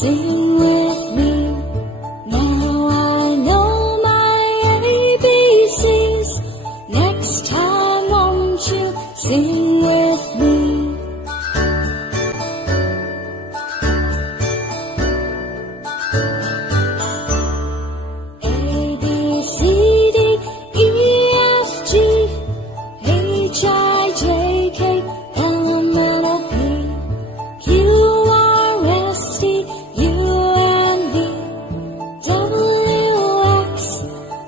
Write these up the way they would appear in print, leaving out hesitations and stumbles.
Sing with me. Now I know my ABCs. Next time won't you sing with me? A, B, C, D, E, F, G, H, I, J, K, L, M, N, O, P, Q, R, S, T, U, N, V, W, X,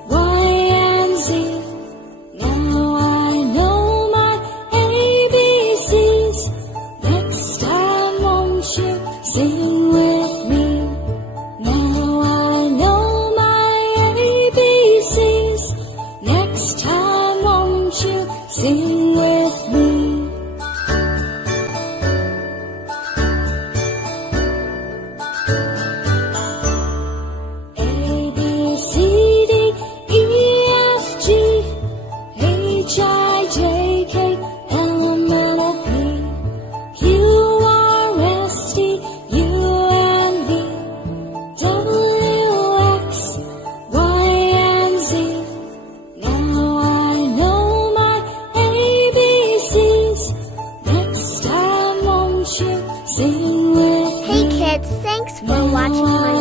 Y, and Z. Now I know my ABCs. Next time won't you sing with me? Now I know my ABCs. Next time won't you sing with me? A, B, C, D, E, F, G, H, I, J, K, L, M, N, O, P, Q, R, S, T, U, N, V, W, X, Y, and Z. Now I know my ABCs. Next time won't you sing with me? Hey kids, thanks for watching my